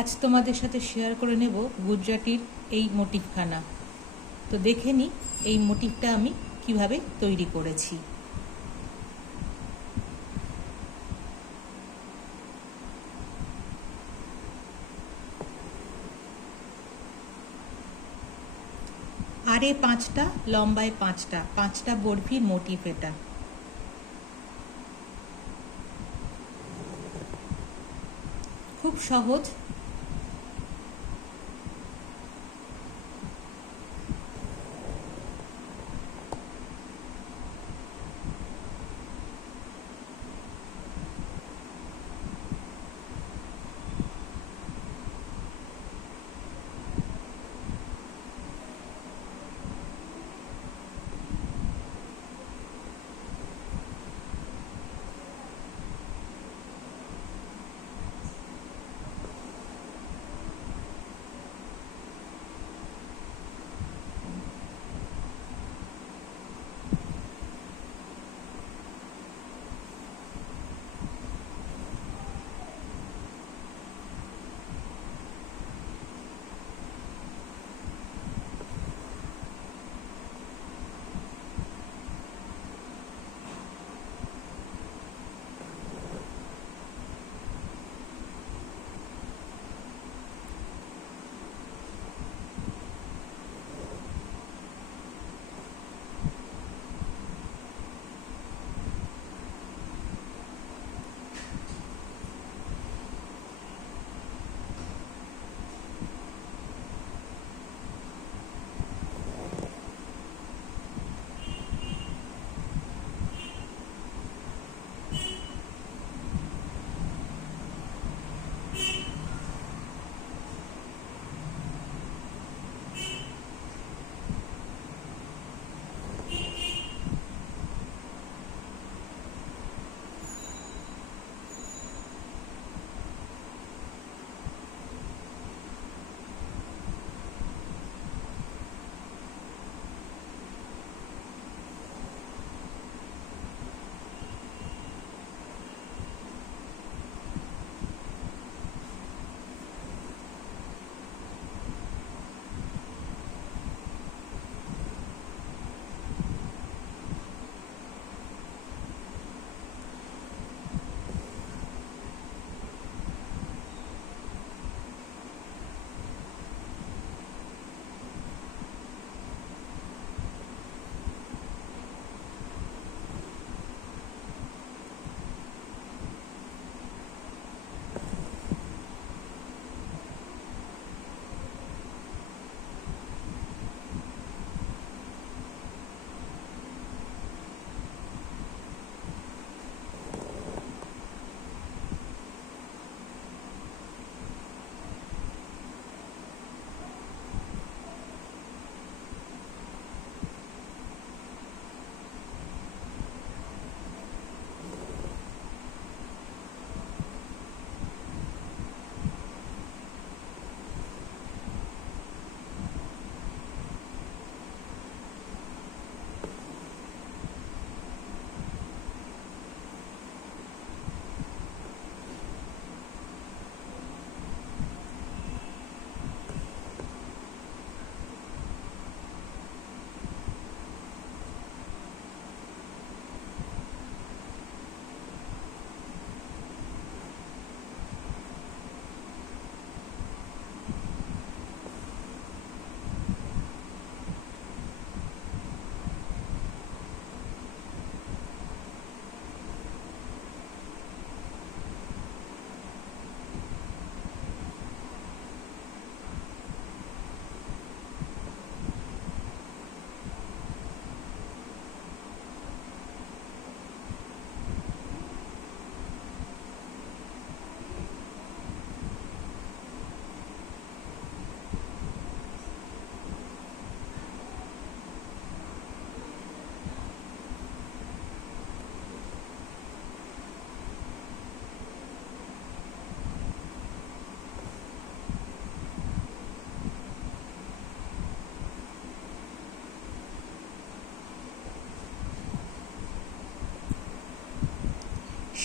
আজ তোমাদের সাথে শেয়ার করে নেব গুজরাটির এই মোটিভখানা। তো দেখে নিই এই মোটিভটা আমি কিভাবে তৈরি করেছি। আরে 5টা, লম্বায় 5টা, 5টা বরফির মোটিভ এটা। খুব সহজ।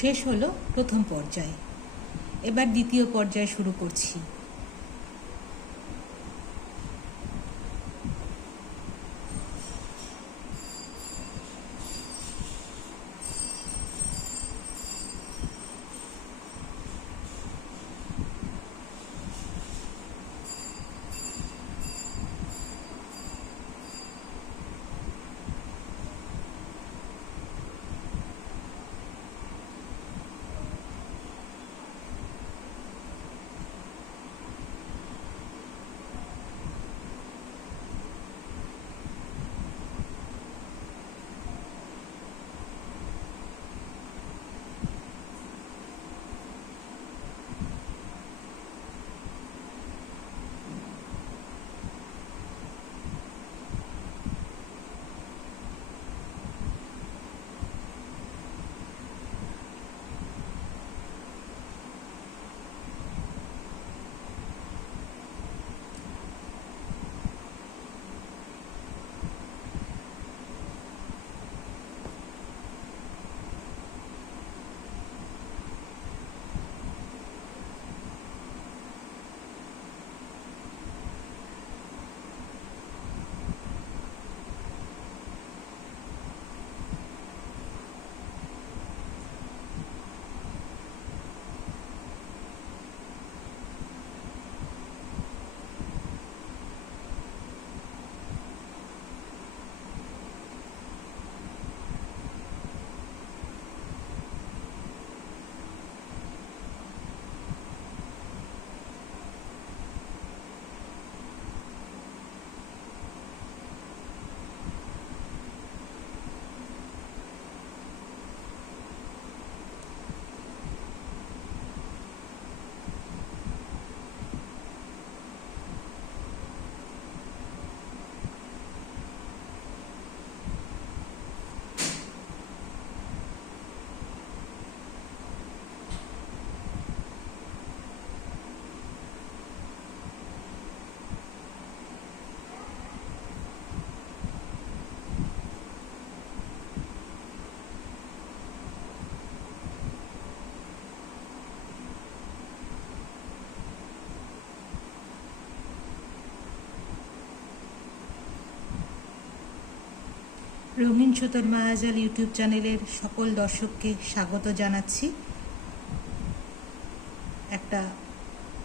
শেষ হলো প্রথম পর্যায়। এবার দ্বিতীয় পর্যায় শুরু করছি। রঙিন সুতোর মায়াজাল ইউটিউব চ্যানেলের সকল দর্শককে স্বাগত জানাচ্ছি। একটা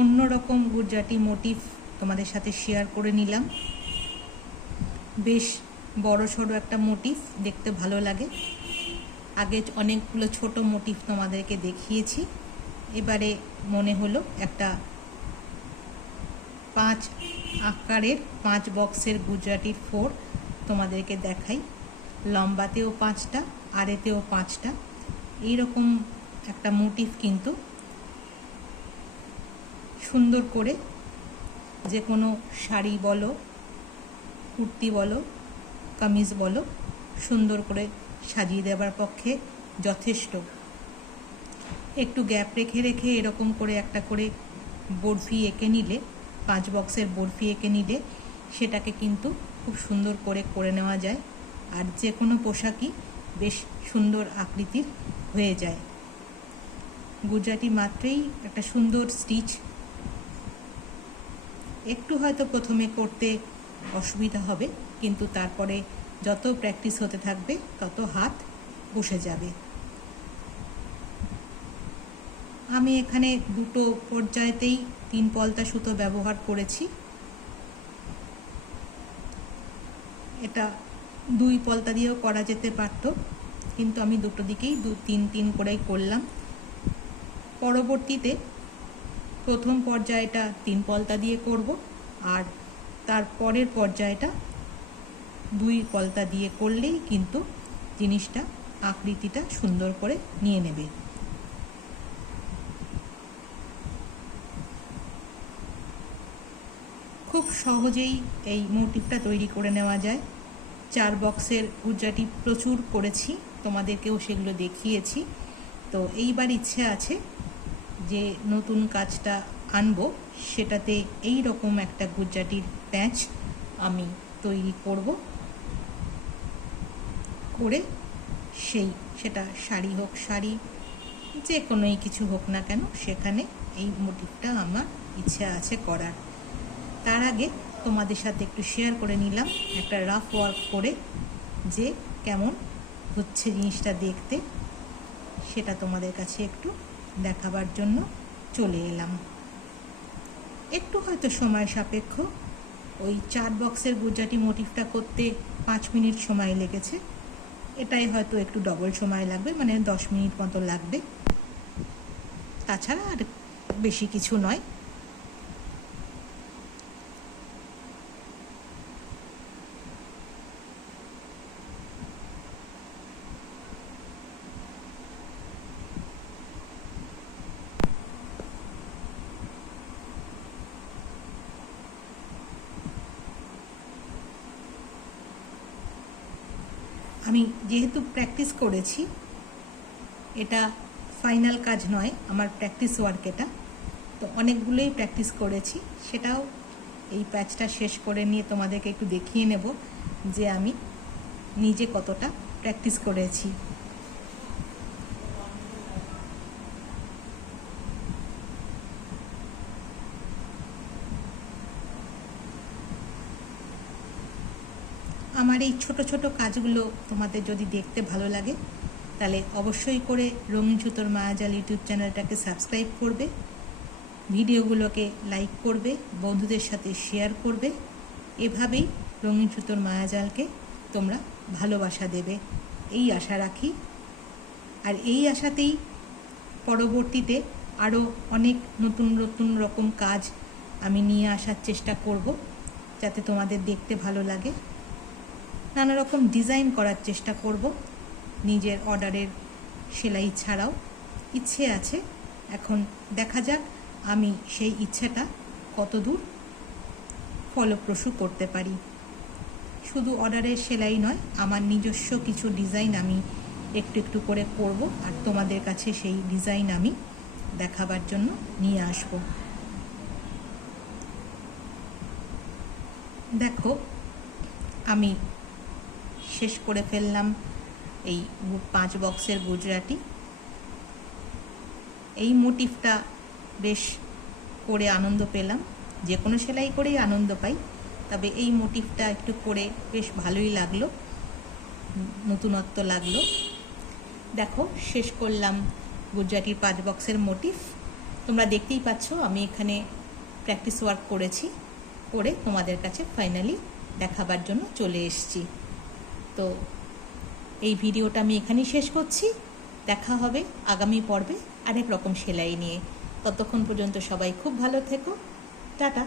অন্যরকম গুজরাটি মোটিভ তোমাদের সাথে শেয়ার করে নিলাম। বেশ বড় সড়ো একটা মোটিভ, দেখতে ভালো লাগে। আগে অনেকগুলো ছোট মোটিভ তোমাদেরকে দেখিয়েছি, এবারে মনে হলো একটা 5 আকারের 5 বক্সের গুজরাটির 4 তোমাদেরকে দেখাই। লম্বাতেও 5টা, আড়েতেও 5টা, এইরকম একটা মোটিভ কিন্তু সুন্দর করে যে কোনো শাড়ি বলো, কুর্তি বলো, কামিজ বলো, সুন্দর করে সাজিয়ে দেওয়ার পক্ষে যথেষ্ট। একটু গ্যাপ রেখে রেখে এরকম করে একটা করে বরফি এঁকে নিলে, 5 বক্সের বরফি এঁকে নিলে সেটাকে কিন্তু খুব সুন্দর করে নেওয়া যায়। আর যে কোনো পোশাকই বেশ সুন্দর আকৃতির হয়ে যায়। গুজরাটি মাত্রেই একটা সুন্দর স্টিচ। একটু হয়তো প্রথমে করতে অসুবিধা হবে, কিন্তু তারপরে যত প্র্যাকটিস হতে থাকবে তত হাত বসে যাবে। আমি এখানে দুটো পর্যায়েতেই 3 পলতা সুতো ব্যবহার করেছি। এটা 2 পলতা দিয়েও করা যেতে পারত, কিন্তু আমি দুটো দিকেই 2-3 করেই করলাম। পরবর্তীতে প্রথম পর্যায়টা 3 পলতা দিয়ে করব, আর তার পরের পর্যায়টা 2 পলতা দিয়ে করলেই কিন্তু জিনিসটা আকৃতিটা সুন্দর করে নিয়ে নেবে। খুব সহজেই এই মোটিভটা তৈরি করে নেওয়া যায়। 4 বক্সের গুজরাটি প্রচুর করেছি, তোমাদেরকেও সেগুলো দেখিয়েছি। তো এইবার ইচ্ছে আছে যে নতুন কাজটা আনবো, সেটাতে এই রকম একটা গুজরাটির প্যাচ আমি তৈরি করব, করে সেটা শাড়ি হোক, শাড়ি যে কোনোই কিছু হোক না কেন, সেখানে এই মোটিভটা আমার ইচ্ছে আছে করার। তার আগে তোমাদের সাথে একটু শেয়ার করে নিলাম একটা রাফ ওয়ার্ক করে, যে কেমন হচ্ছে জিনিসটা দেখতে, সেটা তোমাদের কাছে একটু দেখাবার জন্য চলে এলাম। একটু হয়তো সময় সাপেক্ষ, ওই 4 বক্সের গুজরাটি মোটিভটা করতে 5 মিনিট সময় লেগেছে। এটাই হয়তো একটু ডবল সময় লাগবে, মানে 10 মিনিট মতো লাগবে। তাছাড়া আর বেশি কিছু নয়। আমি যেহেতু প্র্যাকটিস করেছি, এটা ফাইনাল কাজ নয়, আমার প্র্যাকটিস ওয়ার্ক এটা। তো অনেকগুলোই প্র্যাকটিস করেছি, সেটাও এই প্যাচটা শেষ করে নিয়ে তোমাদেরকে একটু দেখিয়ে নেব যে আমি নিজে কতটা প্র্যাকটিস করেছি। আমার এই ছোট ছোট কাজগুলো তোমাদের যদি দেখতে ভালো লাগে, তাহলে অবশ্যই করে রঙিন সুতোর মায়াজাল ইউটিউব চ্যানেলটাকে সাবস্ক্রাইব করবে, ভিডিওগুলোকে লাইক করবে, বন্ধুদের সাথে শেয়ার করবে। এভাবেই রঙিন সুতোর মায়াজালকে তোমরা ভালোবাসা দেবে, এই আশা রাখি। আর এই আশাতেই পরবর্তীতে আরও অনেক নতুন নতুন রকম কাজ আমি নিয়ে আসার চেষ্টা করব, যাতে তোমাদের দেখতে ভালো লাগে। নানা রকম ডিজাইন করার চেষ্টা করব, নিজের অর্ডারের সেলাই ছাড়াও। ইচ্ছে আছে, এখন দেখা যাক আমি সেই ইচ্ছেটা কতদূর ফলপ্রসূ করতে পারি। শুধু অর্ডারের সেলাই নয়, আমার নিজস্ব কিছু ডিজাইন আমি একটু একটু করে করব, আর তোমাদের কাছে সেই ডিজাইন আমি দেখাবার জন্য নিয়ে আসব। দেখো, আমি শেষ করে ফেললাম এই 5 বক্সের গুজরাটি। এই মোটিভটা বেশ করে আনন্দ পেলাম। যে কোনো সেলাই করেই আনন্দ পাই, তবে এই মোটিভটা একটু করে বেশ ভালোই লাগলো। নতুনত্ব লাগলো। দেখো, শেষ করলাম গুজরাটির 5 বক্সের মোটিভ। তোমরা দেখতেই পাচ্ছ আমি এখানে প্র্যাকটিস ওয়ার্ক করেছি, করে তোমাদের কাছে ফাইনালি দেখাবার জন্য চলে এসেছি। তো এই ভিডিওটা আমি এখানেই শেষ করছি। দেখা হবে আগামী পর্বে আরেক রকম সেলাই নিয়ে। ততক্ষণ পর্যন্ত সবাই খুব ভালো থেকো। টাটা।